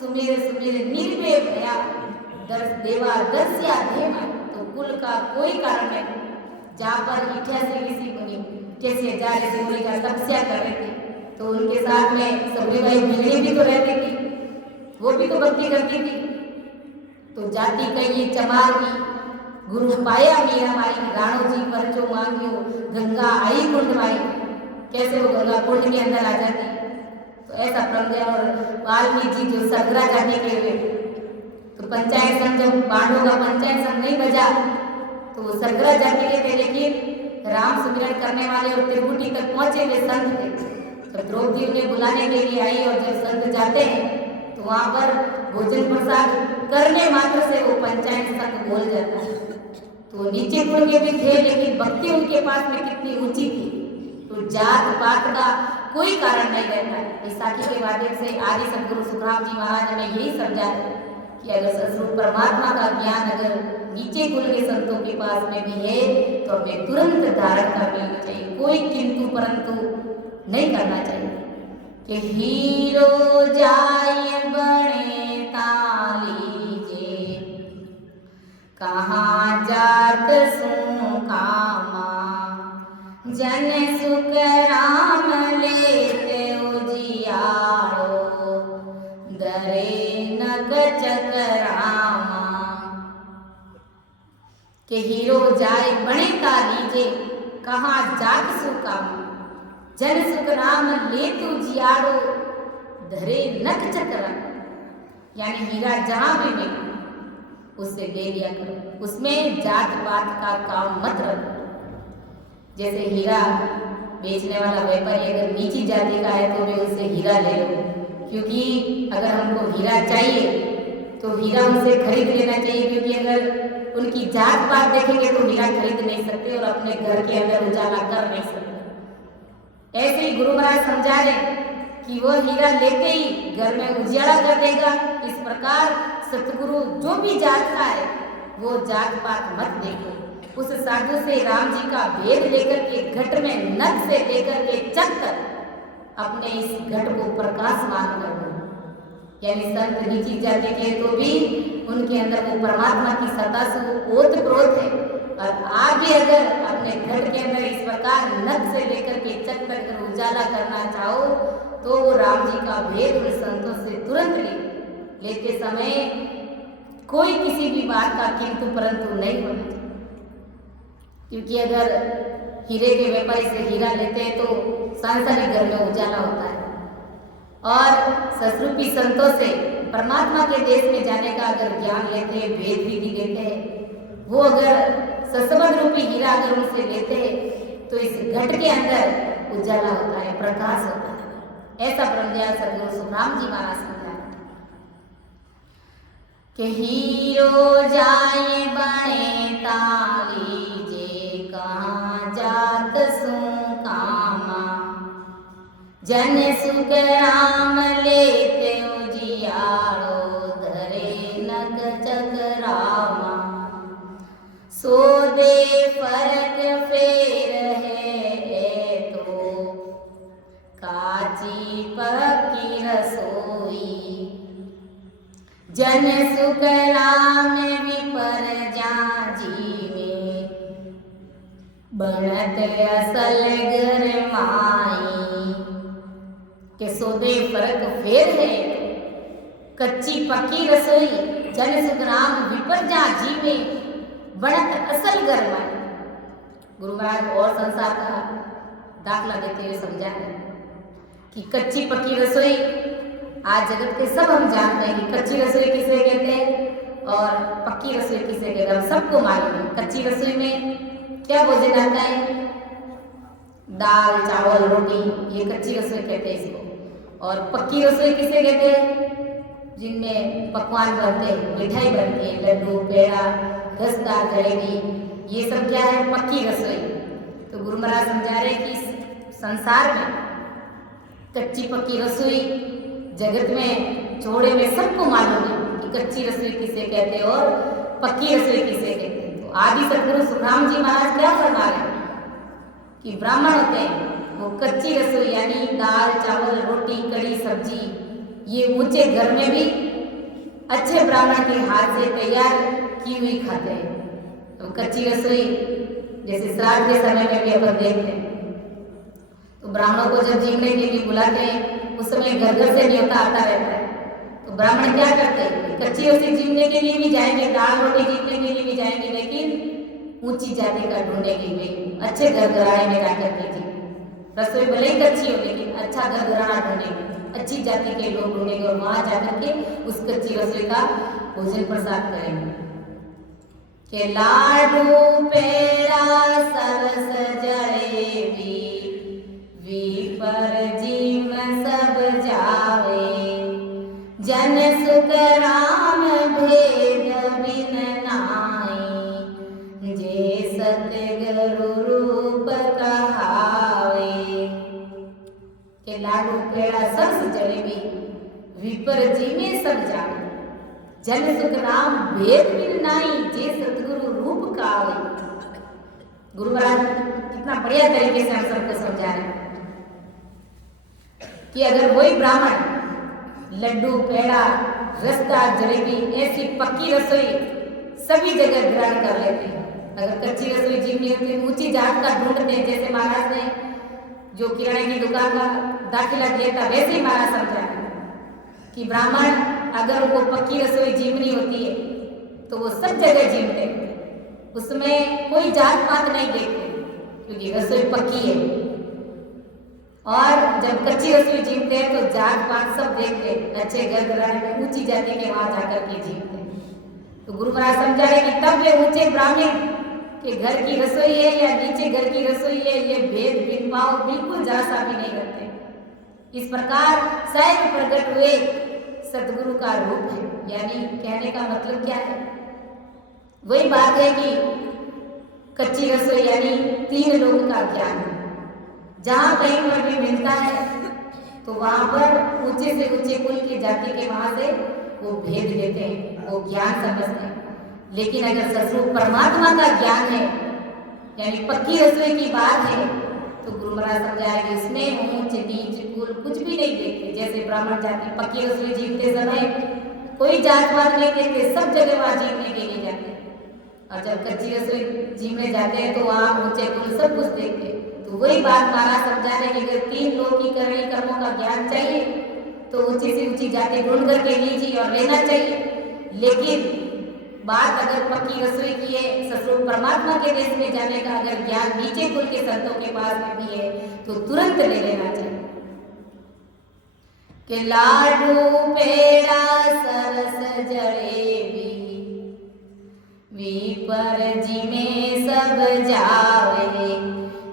सुमिर सुमिर निर्भय भया दर्श देवा दर्शया देवा तो कुल का कोई कारण नहीं जहाँ पर 88 ऋषि मुनि कैसे 1000 ऋषि मुनि का तपस्या कर रहे थे तो उनके साथ में सबरीबाई बिगड़ी भी तो रहती थी वो भी तो भक्ति करती थी तो जाति कही चमार की गुरु पाया मीरा माई राणो जी परचो मांगियो गंगा आई कुंड माई कैसे वो गंगा कुंड के अंदर आ जाती तो ऐसा प्रज्ञा और वाल्मीकि जी जो सरगरा जाति के हुए तो पंचायत संघ जब पांडवों का पंचायत संघ नहीं बजा तो वो सरगरा जाति के थे लेकिन राम सुमिरन करने वाले और त्रिकुटी तक पहुंचे हुए संत थे तो द्रौपदी उन्हें बुलाने के लिए आई और जब संत जाते हैं तो वहां पर भोजन प्रसाद करने मात्र से वो पंचायत संघ बोल जाता है। तो नीचे कुल के भी थे, लेकिन भक्ति उनके पास में कितनी ऊंची थी। तो जात पात का कोई कारण नहीं रहता है। इस साखी के माध्यम से आदि सदगुरु सुखराम जी महाराज ने यही समझाया कि अगर सदगुरु परमात्मा का ज्ञान अगर नीचे कुल के संतों के पास में भी है तो हमें तुरंत धारण कर लेना चाहिए, कोई किंतु परंतु नहीं करना चाहिए। कि हीरो जाय बने तालीजे, कहाँ जात सु कामा, जन सुख राम लेते उजियारो, दरे नग चकरामा। के हीरो जाय बने तालीजे, कहाँ जात सु कामा, जन सुख राम ले तू जियाड़ो, धरे नख चक्र। यानी हीरा जहां भी मिले उससे ले लिया करो, उसमें जात पात का काम मत रखो। जैसे हीरा बेचने वाला व्यापारी अगर नीची जाति का है तो भी उससे हीरा ले लो, क्योंकि अगर हमको हीरा चाहिए तो हीरा उनसे खरीद लेना चाहिए, क्योंकि अगर उनकी जात पात देखेंगे तो हीरा खरीद नहीं सकते और अपने घर के अंदर उजाला कर नहीं सकते। ऐसे ही गुरु महाराज समझा रहे कि वो हीरा लेते ही घर में उजियाला कर देगा। इस प्रकार सतगुरु जो भी जात का है वो जात पात मत देखो। उस साधु से राम जी का भेद लेकर के घट में नख से लेकर के चक तक अपने इस घट को प्रकाशमान कर दो। यानी संत नीची जाति के तो भी उनके अंदर वो परमात्मा की सत्ता से वो ओत प्रोत है, और आप भी अगर अपने घर के अंदर इस प्रकार नख से लेकर के चक तक उजाला करना चाहो तो वो राम जी का भेद उन संतों से तुरंत लेते समय कोई किसी भी बात का किंतु परंतु नहीं होना चाहिए। क्योंकि अगर हीरे के व्यापारी से हीरा लेते हैं तो सांसारिक घर में उजाला होता है, और ससरूपी संतों से परमात्मा के देश में जाने का अगर ज्ञान लेते हैं, भेद विधि लेते हैं, वो अगर ससबद रूपी हीरा अगर उनसे लेते हैं तो इस घट के अंदर उजाला होता है, प्रकाश होता है। ऐसा ब्रह्मज्ञान सदगुरु सुखराम जी महाराज समझाया कि हीरो जाए बने तालीजे, कहाँ जात सु कामा, जन सुख राम लेते उजियारो, धरे नग चकरामा। सो दे फरक फेर है तो काची पक्की रसोई, जन सुख राम विपर जा जीवे, बनत असल घर माई। के सौदे फर्क फेर है, कच्ची पक्की रसोई, जन सुख राम विपर जा जीवे, बनत असल घर माई। गुरु महाराज और संसार का दाखला देते हुए समझा है कि कच्ची पक्की रसोई आज जगत के सब हम जानते हैं कि कच्ची रसोई किसे कहते हैं और पक्की रसोई किसे कहते हैं। हम सबको मालूम है कच्ची रसोई में क्या भोजन आता है, दाल चावल रोटी, ये कच्ची रसोई कहते हैं इसको। और पक्की रसोई किसे कहते हैं, जिनमें पकवान बनते हैं, मिठाई बनती है, लड्डू पेड़ा रसदार जलेबी, ये सब क्या है, पक्की रसोई। तो गुरु महाराज समझा रहे कि संसार में कच्ची पक्की रसोई जगत में छोड़े में सबको मालूम है कि कच्ची रसोई किसे कहते हैं और पक्की रसोई किसे कहते हैं। तो आदि सदगुरु सुखराम जी महाराज क्या फरमा रहे हैं कि ब्राह्मण होते हैं वो कच्ची रसोई यानी दाल चावल रोटी कड़ी सब्जी ये ऊंचे घर में भी अच्छे ब्राह्मण के हाथ से तैयार की हुई खाते हैं। तो कच्ची रसोई जैसे श्राद्ध के समय में भी अपन देखते हैं, तो ब्राह्मणों को जब जीवने के लिए बुलाते हैं उस समय घर घर से न्योता आता रहता है। तो ब्राह्मण क्या करते हैं, कच्ची रसोई जीवने के लिए भी जाएंगे, दाल रोटी जीवने के लिए भी जाएंगे, लेकिन ऊंची जाति का ढूंढेंगे भी, अच्छे घर घराने में जाकर के जी रसोई भले ही कच्ची हो लेकिन अच्छा घर घराना ढूंढेंगे, अच्छी जाति के लोग ढूंढेंगे और वहां जाकर के उस कच्ची रसोई का भोजन प्रसाद करेंगे। के लाडू पेड़ा सरस जलेबी विपर जीव सब जावे, जन सुख राम भेद बिन नाई, जे सतगुरु रूप कहावे। के लाडू पेड़ा सब जलेबी विपर जी में सब जाने, जन सुख राम भेद बिन नाई, जे सतगुरु रूप कहावे। गुरु महाराज कितना बढ़िया तरीके से हम सबको समझा रहे हैं कि अगर वही ब्राह्मण लड्डू पेड़ा रसदार जलेबी ऐसी पक्की रसोई सभी जगह ग्रहण कर लेते हैं, अगर कच्ची रसोई जीवनी होती ऊंची जात का ढूंढते हैं, जैसे महाराज ने जो किराने की दुकान का दाखिला दिया था वैसे ही महाराज समझा कि ब्राह्मण अगर उनको पक्की रसोई जीवनी होती है तो वो सब जगह जीवते हैं, उसमें कोई जात पात नहीं देखते क्योंकि रसोई पक्की है। और जब कच्ची रसोई जीवते हैं तो जात पात सब देखते हैं, अच्छे घर घराने में ऊंची जाति के वहां जाकर के जीवते हैं। तो गुरु महाराज समझा रहे कि तब ये ऊंचे ब्राह्मण के घर की रसोई है या नीचे घर की रसोई है, ये भेद भेदभाव बिल्कुल जरा सा भी नहीं करते। इस प्रकार स्वयं प्रकट हुए सतगुरु का रूप है। यानी कहने का मतलब क्या है, वही बात है कि कच्ची रसोई यानी तीन लोक का ज्ञान, जहां कहीं पर भी मिलता है तो वहां पर ऊंचे से ऊंचे कुल की जाति के वहां से वो भेद लेते हैं, वो ज्ञान समझते हैं। लेकिन अगर ससुर परमात्मा का ज्ञान है यानी पक्की रसोई की बात है तो गुरु महाराज समझाया कि इसमें ऊंच नीच कुल कुछ भी नहीं देखते। जैसे ब्राह्मण जाति पक्की रसोई जीवते समय कोई जात पात नहीं देखते, सब जगह वहां जीवने के लिए जाते हैं, और जब कच्ची रसोई जीवने जाते हैं तो वहां ऊंचे कुल सब कुछ देखते हैं। तो वही बात महाराज समझा रहे कि अगर तीन लोक की करनी कर्मों का ज्ञान चाहिए तो ऊंची से ऊंची जाति ढूंढ करके लीजिए और लेना चाहिए। लेकिन बात अगर पक्की रसोई की है, ससुर परमात्मा के देश में जाने का अगर ज्ञान नीचे कुल के संतों के पास में भी है तो तुरंत ले लेना चाहिए। कि लाडू पेड़ा सरस जलेबी विपर जी में सब जावे,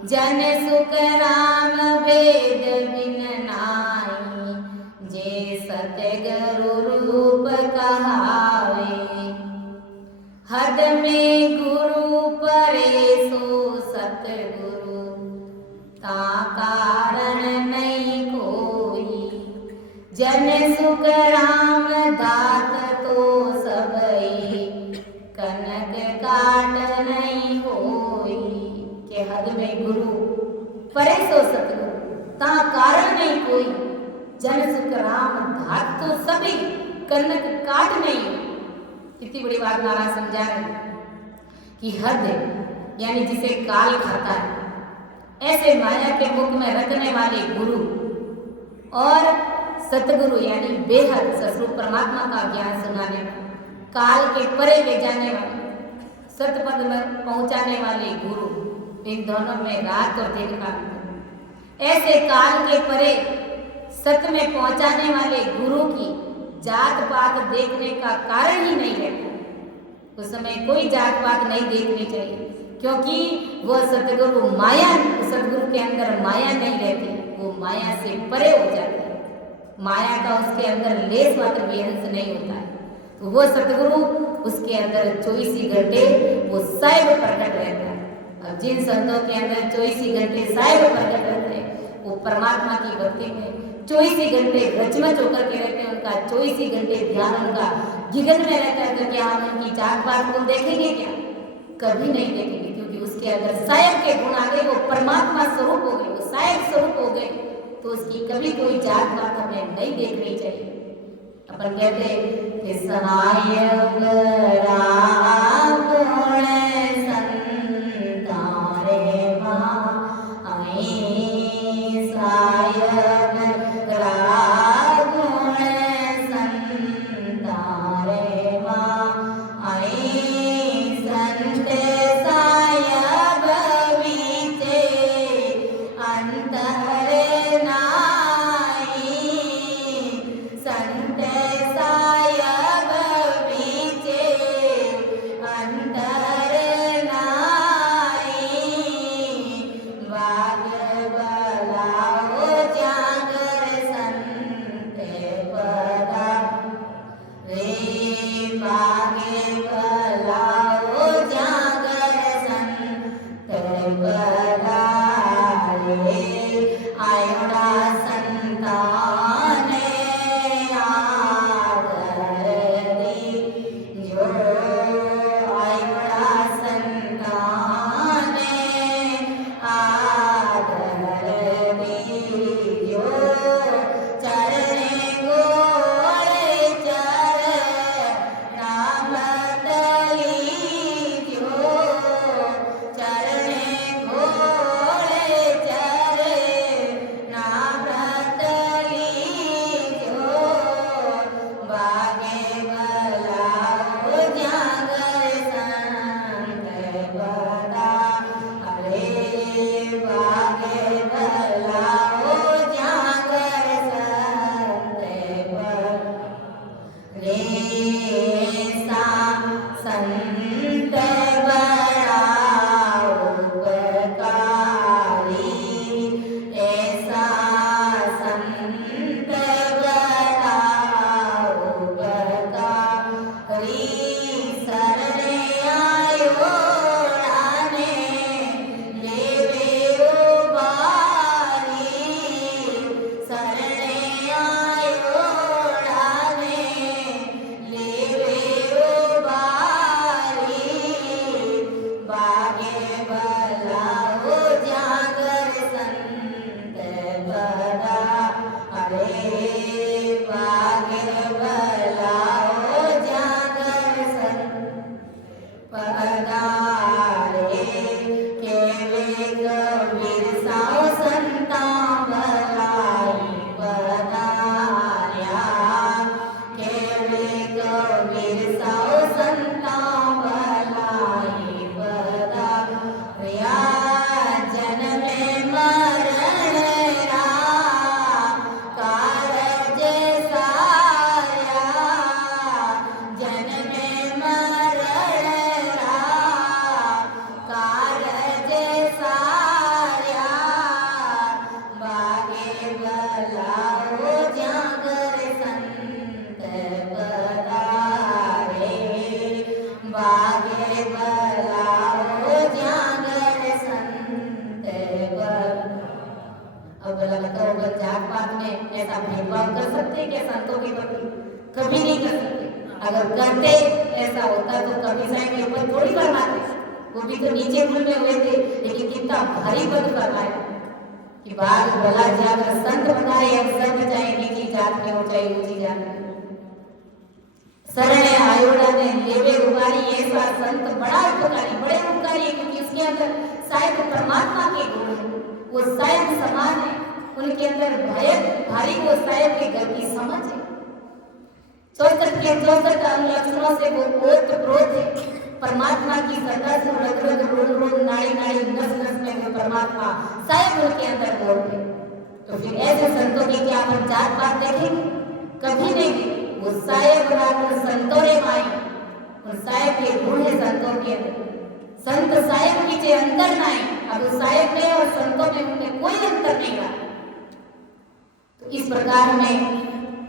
जन सुख राम भेद बिन नाई, जे सतगुरु रूप कहावे। हद में गुरु परे सो सतगुरु, ता कारण नहीं कोई, जन सुख राम दात तो सबई, कनक काट नहीं होई। के हद में गुरु परे सो सतगुरु, ता कारण नहीं कोई, जन सुख राम दात तो सभी, कनक काट नहीं। कितनी बड़ी बात महाराज समझा रहे कि हद यानी जिसे काल खाता है, ऐसे माया के मुख में रखने वाले गुरु और सतगुरु यानी बेहद ससुर परमात्मा का ज्ञान सुनाने वाले, काल के परे ले जाने वाले, सतपद में पहुंचाने वाले गुरु, इन दोनों में रात और दिन का अंतर। ऐसे काल के परे सत में पहुंचाने वाले गुरु की जात पात देखने का कारण ही नहीं रहता। उस समय कोई जात पात नहीं देखनी चाहिए क्योंकि वह सतगुरु माया, सतगुरु के अंदर माया नहीं रहती, वो माया से परे हो जाता है, माया का उसके अंदर लेस मात्र भी अंश नहीं होता है। तो वो सतगुरु उसके अंदर 24 घंटे वो सैव प्रकट रहता है। अब जिन संतों के अंदर 24 घंटे सैव प्रकट रहते हैं वो परमात्मा की भक्ति में 24 घंटे रचमच होकर के रहते हैं, उनका 24 घंटे ध्यान उनका जिगन में रहता है। तो क्या हम उनकी जात पात को देखेंगे क्या? कभी नहीं देखेंगे, क्योंकि उसके अंदर सायब के गुण आ गए, वो परमात्मा स्वरूप हो गए, वो सायब स्वरूप हो गए, तो उसकी कभी कोई जात पात हमें नहीं देखनी चाहिए। अपन कहते हैं कि सायब क्या संतों के प्रति? कभी नहीं कर सकते। अगर करते ऐसा होता तो कभी साहब के ऊपर थोड़ी फरमाते, वो भी तो नीचे मूल में हुए थे, लेकिन कितना भारी पद फरमाया कि बाग भला जाकर संत बनाए, अब संत चाहे नीची जात में हो चाहे ऊंची जात में। सरणे आयोड़ा ने लेवे उबारी, ऐसा संत बड़ा उपकारी, बड़े उपकारी है, क्योंकि उसके अंदर शायद परमात्मा के गुण है, वो शायद समान है, उनके अंदर भय भारी वो शायद के घर की समझ है। 64 के 64 अनुलक्षणों से वो ओत प्रोत है, परमात्मा की सदा से रग रग रोम रोम नाड़ी नाड़ी नस नस में वो परमात्मा शायद उनके अंदर बोल है। तो फिर ऐसे संतों की क्या हम जात पात देखेंगे? कभी नहीं देखेंगे। वो साहेब बराबर संतों रे माई, और साहेब के गुण है संतों के अंदर। संत साहेब की जे अंतर नहीं, अब उस साहेब में और संतों में उनमें कोई अंतर नहीं रहा। तो इस प्रकार में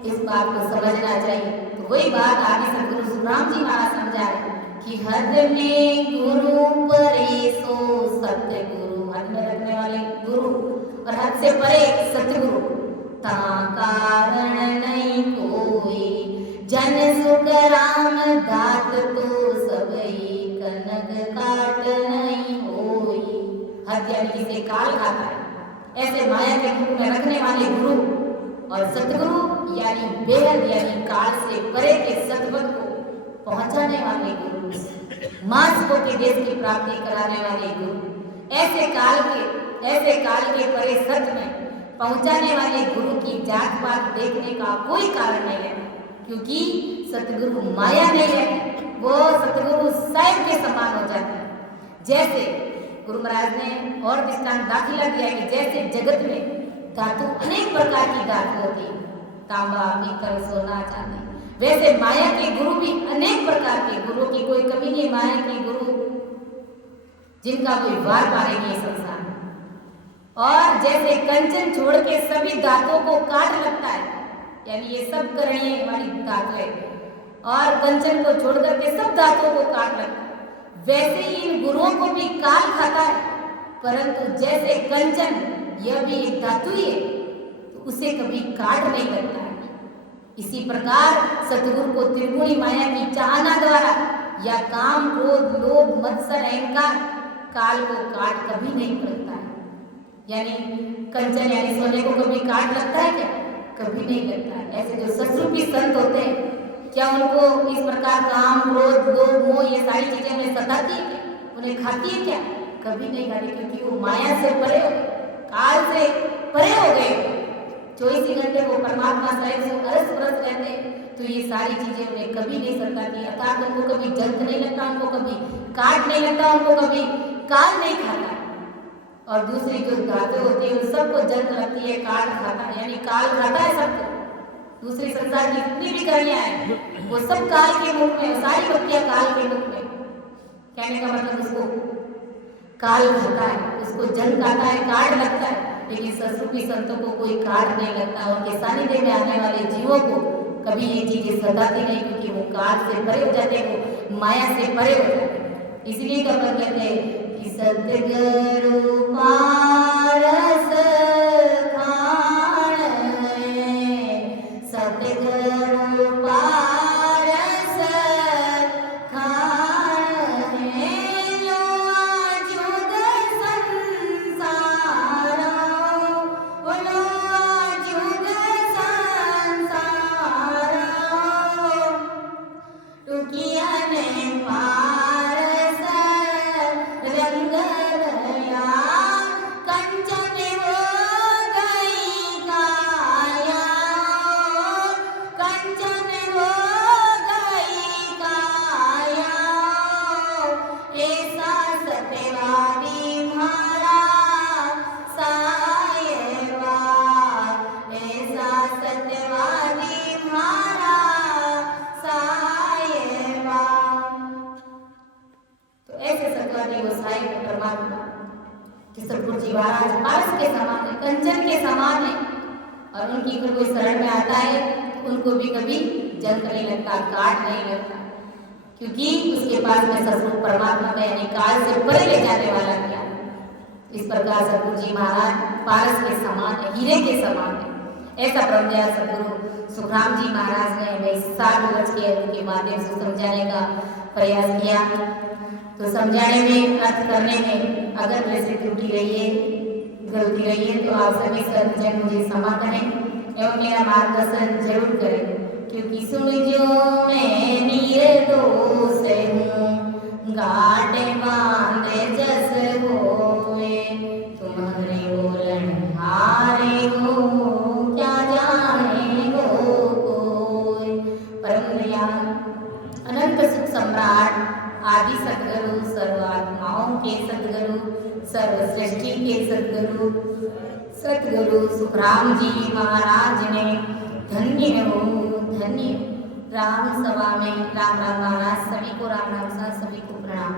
इस बात को समझना चाहिए। तो वही बात आगे सदगुरु सुखराम जी महाराज समझा रहे कि हद में गुरु परे सो सतगुरु, हद में रखने वाले गुरु और हद से परे सतगुरु। ता कारण नहीं कोई जन सुख राम दात, तो सबई कनक काट नहीं होई। हद यानी किसे काल खाता है, ऐसे माया के रूप में रखने वाले गुरु और सतगुरु यानी बेहद यानी काल से परे के सतपथ को पहुंचाने वाले गुरु, मास को के देश की प्राप्ति कराने वाले गुरु, ऐसे काल के परे सत में पहुंचाने वाले गुरु की जात पात देखने का कोई कारण नहीं है, क्योंकि सतगुरु माया नहीं है, वो सतगुरु स्वयं के समान हो जाता है। जैसे गुरु महाराज ने और दृष्टांत दाखिला दिया कि जैसे जगत में धातु अनेक प्रकार की धातु होती है, तांबा पीतल सोना चांदी, वैसे माया के गुरु भी अनेक प्रकार के, गुरु की कोई कमी नहीं। माया के गुरु जिनका कोई वार पारेगी संसार में। और जैसे कंचन छोड़ के सभी धातुओं को काट लगता है, यानी ये सब करणीय वाली धातु है, और कंचन को छोड़ करके सब धातुओं को काट लगता है, वैसे ही इन गुरुओं को भी काट खाता है। परंतु जैसे कंचन यह भी एक धातु ही है, तो उसे कभी काट नहीं लगता है। इसी प्रकार सतगुरु को त्रिगुणी माया की चाहना द्वारा या काम क्रोध लोभ मत्सर अहंकार काल को काट कभी नहीं पड़ता है। यानी कंचन यानी सोने को कभी काट लगता है क्या? कभी नहीं लगता है। ऐसे जो सत्रूपी संत होते हैं, क्या उनको इस प्रकार काम क्रोध लोभ मोह ये सारी चीजें उन्हें सताती है क्या? उन्हें खाती है क्या? कभी नहीं खाती, क्योंकि वो माया से परे हो गए, काल से परे हो गए। 24 घंटे वो परमात्मा साहिब से अरस परस रहते, तो ये सारी चीजें उन्हें कभी नहीं सताती। अर्थात उनको कभी जंक नहीं लगता, उनको कभी काट नहीं लगता, उनको कभी काल नहीं खाता। और दूसरी जो धातु होती है उन सबको जंक लगती है, काट खाता है, यानी काल खाता है सबको। दूसरी संसार की जितनी भी कहानियां हैं वो सब काल के मुख में, सारी बत्तियां काल के मुख में। कहने का मतलब उसको काल खाता है, उसको जंक आता है, काट लगता है, लेकिन सत्रूपी संतों को कोई काट नहीं लगता। उनके सानिध्य में आने वाले जीवों को कभी ये चीजें सताती नहीं, क्योंकि वो काल से परे हो जाते हैं, वो माया से परे हो जाते हैं। इसलिए कब कहते हैं कि सतगुरु पारस खान है, सतगुरु पारस खान है, जो आजुग संसार, लो आजुग संसार, टुकिया ने पारस रंग दया, कंचन हो गई काया, कंचन हो गई काया, ऐसा सत्यवादी म्हारा सायवा, ऐसा सत्यवादी म्हारा सायवा। तो ऐसे सत्यवादी वो साहिब परमात्मा कि सतगुरु जी महाराज पारस के समान है, कंचन के समान है, और उनकी अगर कोई शरण में आता है तो उनको भी कभी जंक नहीं लगता, काट नहीं लगता, क्योंकि उसके पास में सतगुरु परमात्मा का यानी काल से परे ले जाने वाला क्या। इस प्रकार सतगुरु जी महाराज पारस के समान है, हीरे के समान है। ऐसा ब्रह्मज्ञान सतगुरु सुखराम जी महाराज ने हमें 60 वर्ष के अर्थ के माध्यम से समझाने का प्रयास किया। तो समझाने में, अर्थ करने में अगर वैसे त्रुटि रही है, गलती रही है, तो आप सभी सज्जन मुझे क्षमा करें एवं मेरा मार्गदर्शन जरूर करें, क्योंकि सुन जो मैं निर्दोष हूँ, घाटे बांधे जस होए, तुम्हारे बोलन हारे हो, क्या जाने हो कोई। परम दयाल अनंत सुख सम्राट आदि सद्गुरु, सर्वात्माओं के सद्गुरु, सर्व सृष्टि के सद्गुरु, सद्गुरु सुखराम जी महाराज ने धन्य हो, धन्य। राम सभा में राम राम महाराज, सभी को राम राम साथ, सभी को प्रणाम।